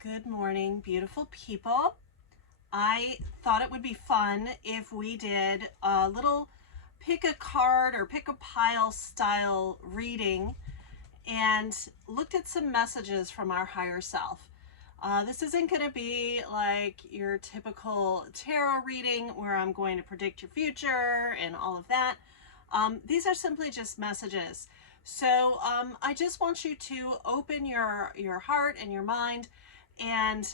Good morning, beautiful people. I thought it would be fun if we did a little pick a card or pick a pile style reading and looked at some messages from our higher self. This isn't going to be like your typical tarot reading where I'm going to predict your future and all of that. These are simply just messages. So I just want you to open your heart and your mind and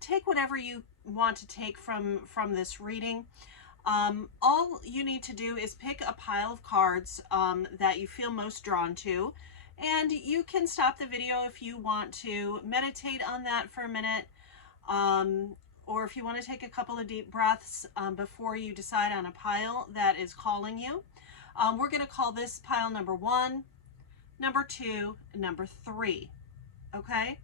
take whatever you want to take from this reading. All you need to do is pick a pile of cards that you feel most drawn to, and you can stop the video if you want to meditate on that for a minute, or if you want to take a couple of deep breaths before you decide on a pile that is calling you. We're going to call this pile number 1, number 2, and number 3. Okay?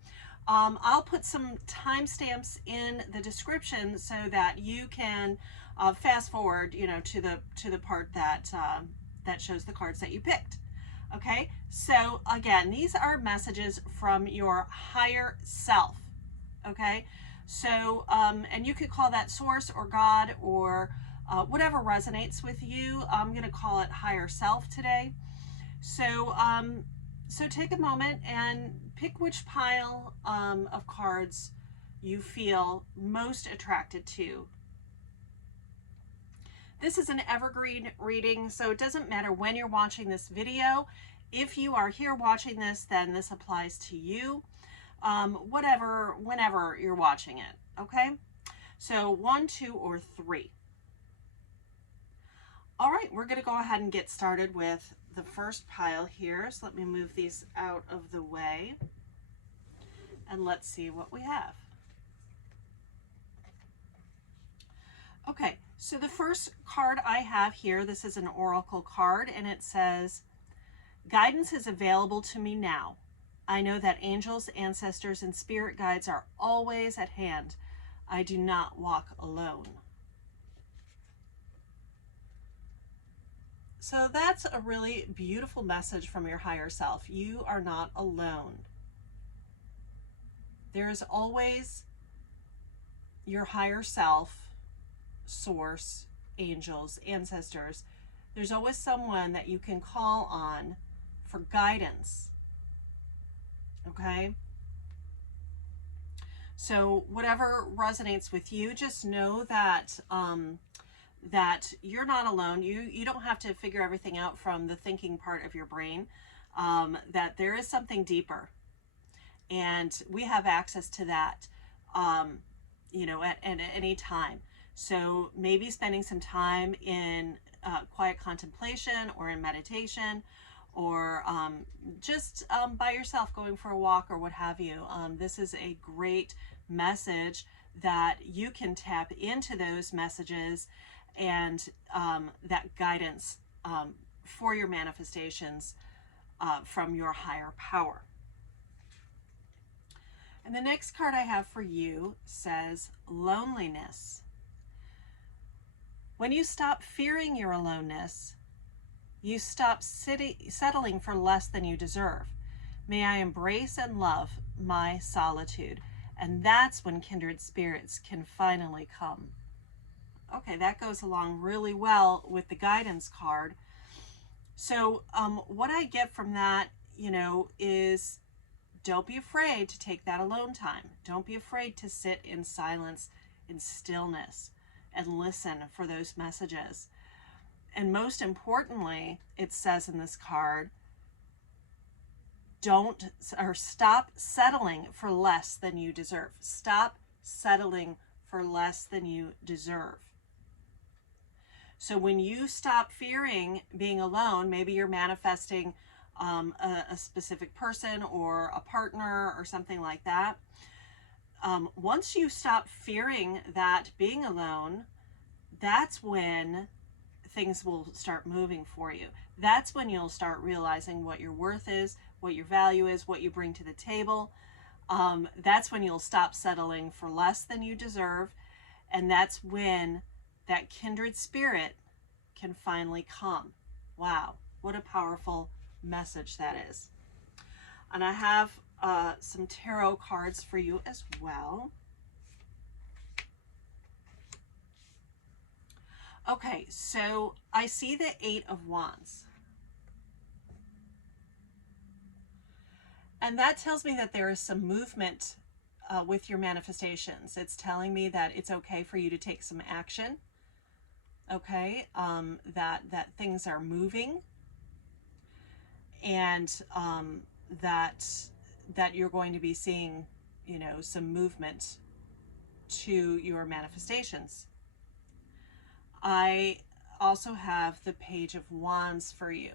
I'll put some timestamps in the description so that you can fast forward, to the part that that shows the cards that you picked. Okay, so again, these are messages from your higher self. Okay, so and you could call that source or God or whatever resonates with you. I'm going to call it higher self today. So so take a moment and pick which pile of cards you feel most attracted to. This is an evergreen reading, so it doesn't matter when you're watching this video. If you are here watching this, then this applies to you, whenever you're watching it, okay? So 1, 2, or 3. All right, we're gonna go ahead and get started with the first pile here. So let me move these out of the way and let's see what we have. Okay, so the first card I have here, this is an oracle card, and it says, guidance is available to me now. I know that angels, ancestors, and spirit guides are always at hand. I do not walk alone. So that's a really beautiful message from your higher self. You are not alone. There is always your higher self, source, angels, ancestors. There's always someone that you can call on for guidance. Okay? So whatever resonates with you, just know that that you're not alone. You don't have to figure everything out from the thinking part of your brain. That there is something deeper, and we have access to that, at any time. So maybe spending some time in quiet contemplation or in meditation, or just by yourself going for a walk or what have you. This is a great message that you can tap into those messages and that guidance for your manifestations from your higher power. And the next card I have for you says loneliness. When you stop fearing your aloneness, you stop settling for less than you deserve. May I embrace and love my solitude. And that's when kindred spirits can finally come. Okay, that goes along really well with the guidance card. So what I get from that, is don't be afraid to take that alone time. Don't be afraid to sit in silence, in stillness, and listen for those messages. And most importantly, it says in this card, stop settling for less than you deserve. Stop settling for less than you deserve. So when you stop fearing being alone, maybe you're manifesting a specific person or a partner or something like that. Once you stop fearing that being alone, that's when things will start moving for you. That's when you'll start realizing what your worth is, what your value is, what you bring to the table. That's when you'll stop settling for less than you deserve. And that's when that kindred spirit can finally come. Wow, what a powerful message that is. And I have some tarot cards for you as well. Okay, so I see the Eight of Wands. And that tells me that there is some movement with your manifestations. It's telling me that it's okay for you to take some action. Okay, that things are moving, and that you're going to be seeing, you know, some movement to your manifestations. I also have the Page of Wands for you,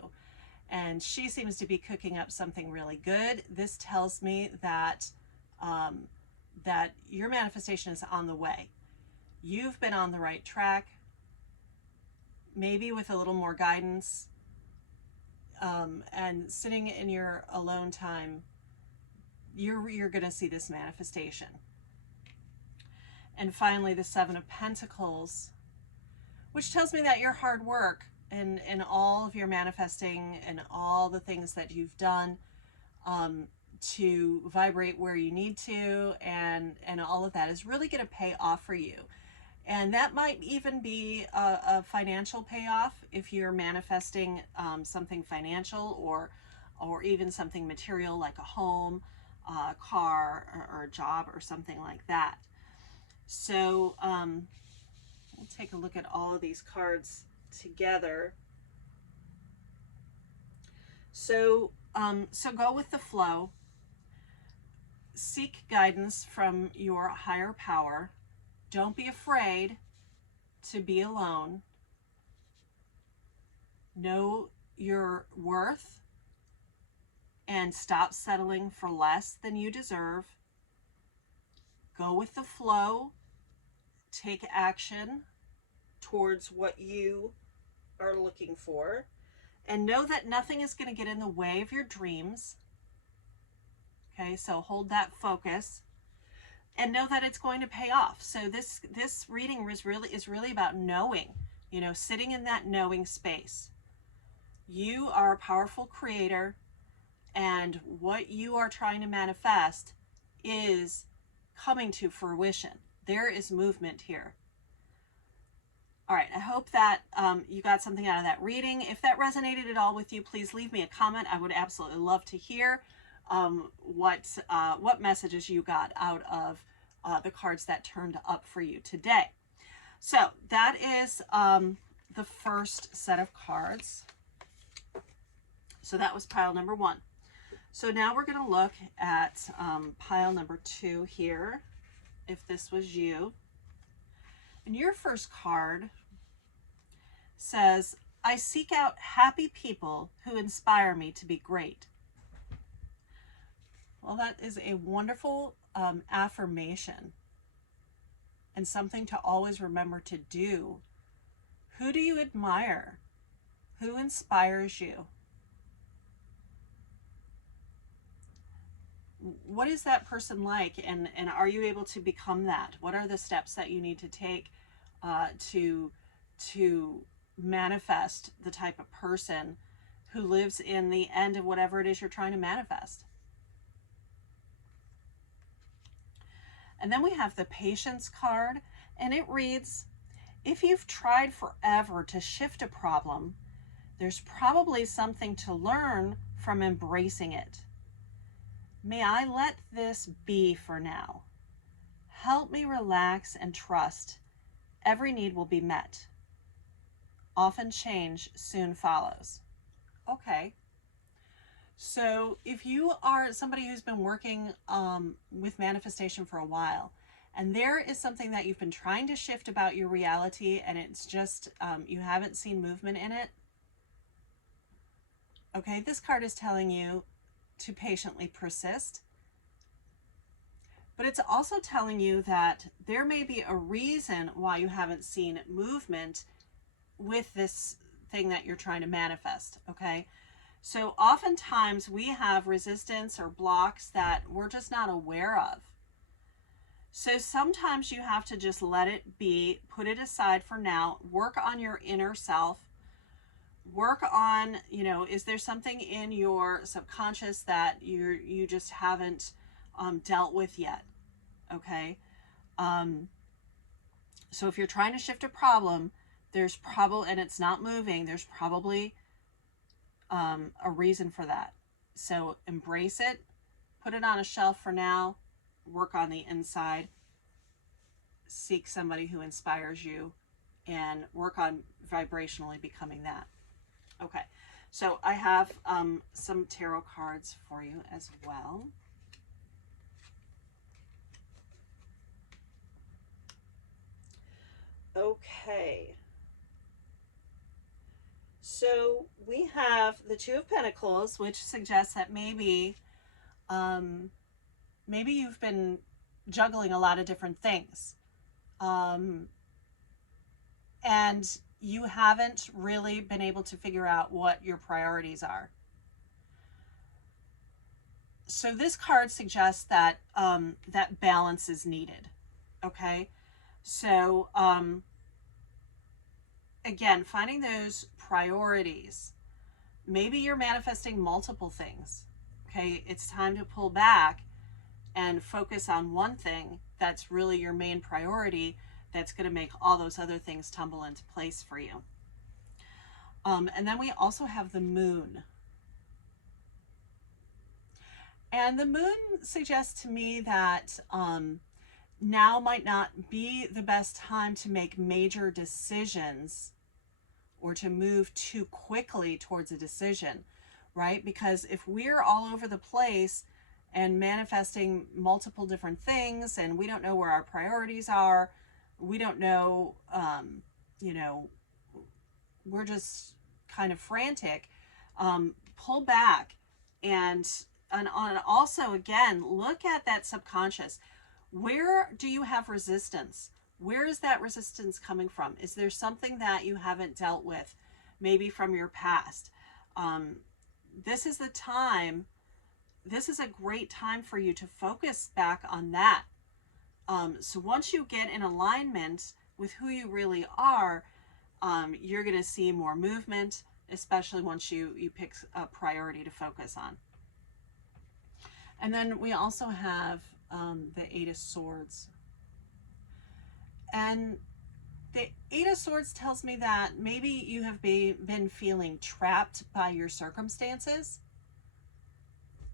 and she seems to be cooking up something really good. This tells me that that your manifestation is on the way. You've been on the right track, maybe with a little more guidance, and sitting in your alone time, you're going to see this manifestation. And finally, the Seven of Pentacles, which tells me that your hard work and all of your manifesting and all the things that you've done to vibrate where you need to, and all of that is really going to pay off for you. And that might even be a financial payoff if you're manifesting something financial, or even something material like a home, car, or a job, or something like that. So we'll take a look at all of these cards together. So go with the flow. Seek guidance from your higher power. Don't be afraid to be alone. Know your worth and stop settling for less than you deserve. Go with the flow. Take action towards what you are looking for. And know that nothing is going to get in the way of your dreams. Okay, so hold that focus. And know that it's going to pay off. So this reading is really about knowing, you know, sitting in that knowing space. You are a powerful creator, and what you are trying to manifest is coming to fruition. There is movement here. All right, I hope that you got something out of that reading. If that resonated at all with you, please leave me a comment. I would absolutely love to hear what messages you got out of the cards that turned up for you today. So that is the first set of cards. So that was pile number 1. So now we're going to look at pile number 2 here, if this was you. And your first card says, I seek out happy people who inspire me to be great. Well, that is a wonderful affirmation, and something to always remember to do. Who do you admire? Who inspires you? What is that person like, and are you able to become that? What are the steps that you need to take to manifest the type of person who lives in the end of whatever it is you're trying to manifest? And then we have the Patience card, and it reads, if you've tried forever to shift a problem, there's probably something to learn from embracing it. May I let this be for now. Help me relax and trust. Every need will be met. Often change soon follows. Okay. So if you are somebody who's been working with manifestation for a while, and there is something that you've been trying to shift about your reality, and it's just you haven't seen movement in it, okay, this card is telling you to patiently persist. But it's also telling you that there may be a reason why you haven't seen movement with this thing that you're trying to manifest, okay? So oftentimes we have resistance or blocks that we're just not aware of. So sometimes you have to just let it be, put it aside for now, work on your inner self, work on, you know, is there something in your subconscious that you just haven't dealt with yet? Okay. So if you're trying to shift a problem, there's probably, and it's not moving, there's probably a reason for that. So embrace it, put it on a shelf for now, work on the inside, seek somebody who inspires you, and work on vibrationally becoming that. Okay, so I have some tarot cards for you as well. Okay. So we have the Two of Pentacles, which suggests that maybe you've been juggling a lot of different things. And you haven't really been able to figure out what your priorities are. So this card suggests that that balance is needed. Okay, so again, finding those priorities. Maybe you're manifesting multiple things. Okay, it's time to pull back and focus on one thing that's really your main priority, that's going to make all those other things tumble into place for you. And then we also have the moon. And the moon suggests to me that now might not be the best time to make major decisions or to move too quickly towards a decision, right? Because if we're all over the place and manifesting multiple different things and we don't know where our priorities are, we don't know, you know, we're just kind of frantic, pull back and also, again, look at that subconscious. Where do you have resistance? Where is that resistance coming from? Is there something that you haven't dealt with, maybe from your past? This is the time, this is a great time for you to focus back on that. So once you get in alignment with who you really are, you're going to see more movement, especially once you pick a priority to focus on. And then we also have the Eight of Swords. And the Eight of Swords tells me that maybe you have been feeling trapped by your circumstances.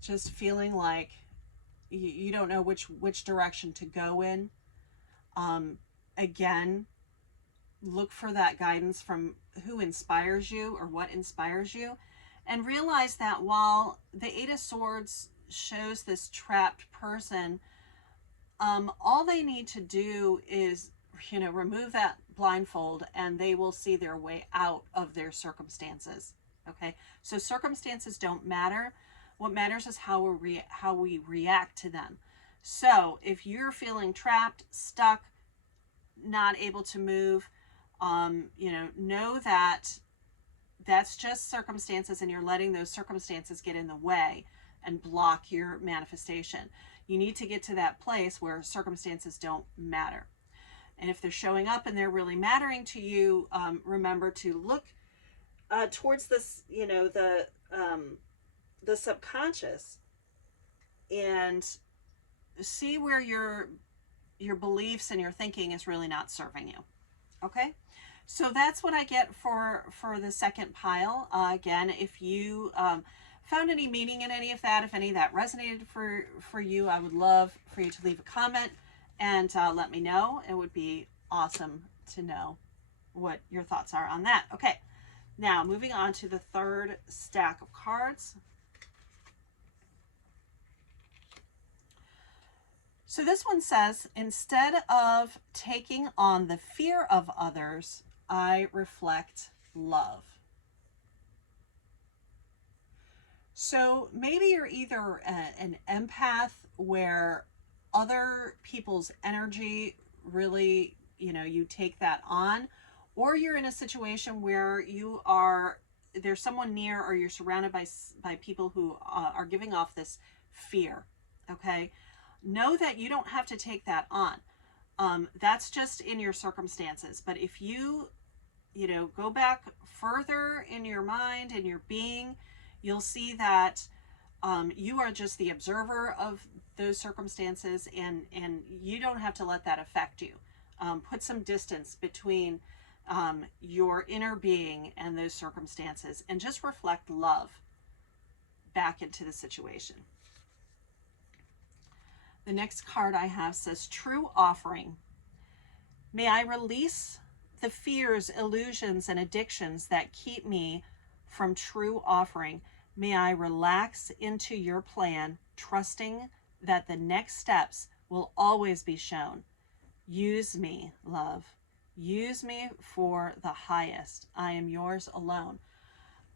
Just feeling like you don't know which direction to go in. Again, look for that guidance from who inspires you or what inspires you. And realize that while the Eight of Swords shows this trapped person, all they need to do is, you know, remove that blindfold and they will see their way out of their circumstances. Okay, so circumstances don't matter. What matters is how we react to them. So if you're feeling trapped, stuck, not able to move, you know that that's just circumstances, and you're letting those circumstances get in the way and block your manifestation. You need to get to that place where circumstances don't matter. And if they're showing up and they're really mattering to you, remember to look towards this, you know, the subconscious, and see where your beliefs and your thinking is really not serving you. Okay, so that's what I get for the second pile. Again, if you found any meaning in any of that, if any of that resonated for you, I would love for you to leave a comment and let me know. It would be awesome to know what your thoughts are on that. Okay, now moving on to the third stack of cards. So this one says, instead of taking on the fear of others, I reflect love. So maybe you're either an empath where other people's energy really, you know, you take that on, or you're in a situation where there's someone near, or you're surrounded by people who are giving off this fear. Okay. Know that you don't have to take that on. That's just in your circumstances. But if you you know, go back further in your mind and your being, you'll see that you are just the observer of those circumstances, and you don't have to let that affect you. Put some distance between your inner being and those circumstances, and just reflect love back into the situation. The next card I have says, True Offering. May I release the fears, illusions, and addictions that keep me from true offering. May I relax into your plan, trusting that the next steps will always be shown. Use me, love. Use me for the highest. I am yours alone.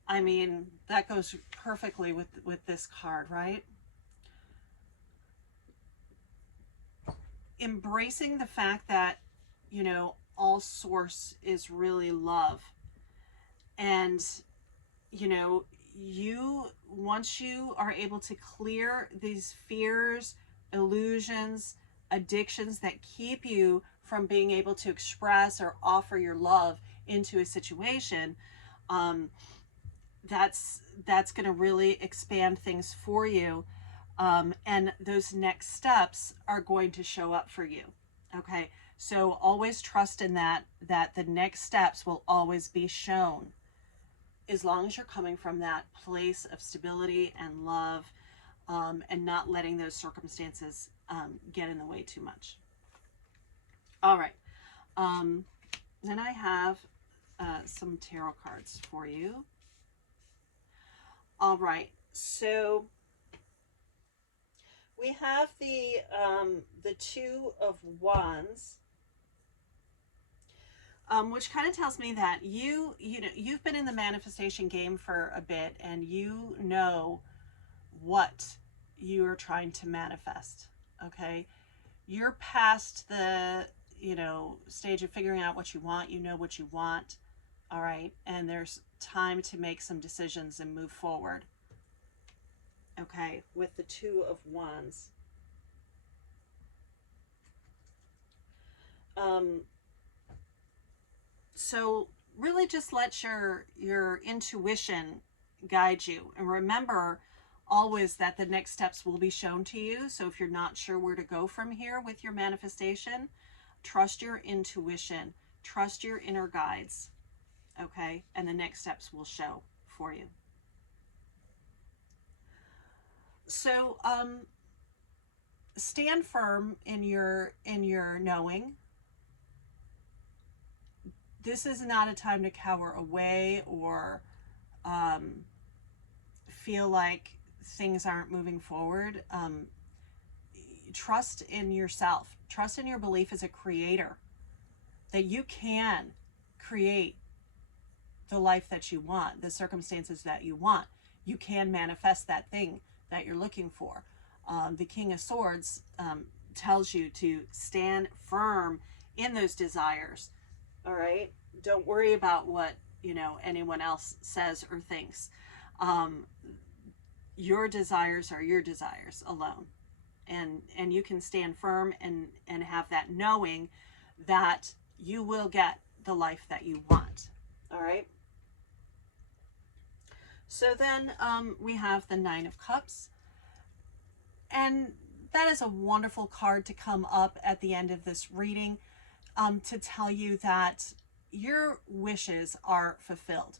I mean, that goes perfectly with this card, right? Embracing the fact that, you know, all source is really love. And, you know, once you are able to clear these fears, illusions, addictions that keep you from being able to express or offer your love into a situation, that's going to really expand things for you. And those next steps are going to show up for you. Okay. So always trust in that the next steps will always be shown, as long as you're coming from that place of stability and love, and not letting those circumstances get in the way too much. All right. Then I have some tarot cards for you. All right. So we have the Two of Wands, which kind of tells me that you know, you've been in the manifestation game for a bit, and you know what you are trying to manifest. Okay, you're past the, you know, stage of figuring out what you want. You know what you want. All right, and there's time to make some decisions and move forward. Okay, with the Two of Wands. So really just let your intuition guide you. And remember always that the next steps will be shown to you. So if you're not sure where to go from here with your manifestation, trust your intuition, trust your inner guides. Okay, and the next steps will show for you. So stand firm in your knowing. This is not a time to cower away or feel like things aren't moving forward. Trust in yourself. Trust in your belief as a creator, that you can create the life that you want, the circumstances that you want. You can manifest that thing that you're looking for. The King of Swords tells you to stand firm in those desires. All right, don't worry about what, you know, anyone else says or thinks. Your desires are your desires alone, and you can stand firm and have that knowing that you will get the life that you want. All right. So then we have the Nine of Cups, and that is a wonderful card to come up at the end of this reading. To tell you that your wishes are fulfilled.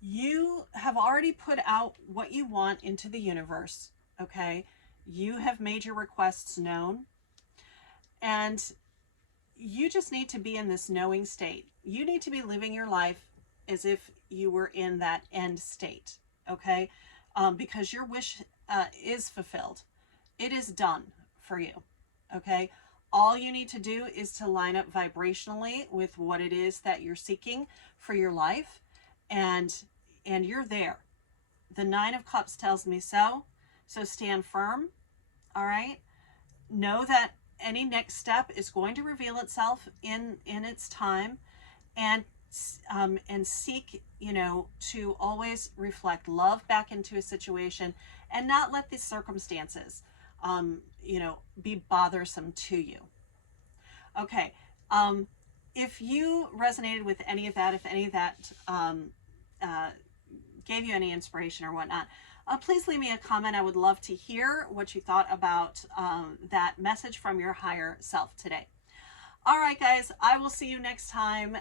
You have already put out what you want into the universe, okay? You have made your requests known, and you just need to be in this knowing state. You need to be living your life as if you were in that end state, okay? Because your wish is fulfilled. It is done for you, okay? All you need to do is to line up vibrationally with what it is that you're seeking for your life, and you're there. The Nine of Cups tells me so. So stand firm. All right. Know that any next step is going to reveal itself in its time, and seek, you know, to always reflect love back into a situation, and not let these circumstances you know, be bothersome to you. Okay. if you resonated with any of that, if any of that gave you any inspiration or whatnot, please leave me a comment. I would love to hear what you thought about that message from your higher self today. All right, guys, I will see you next time.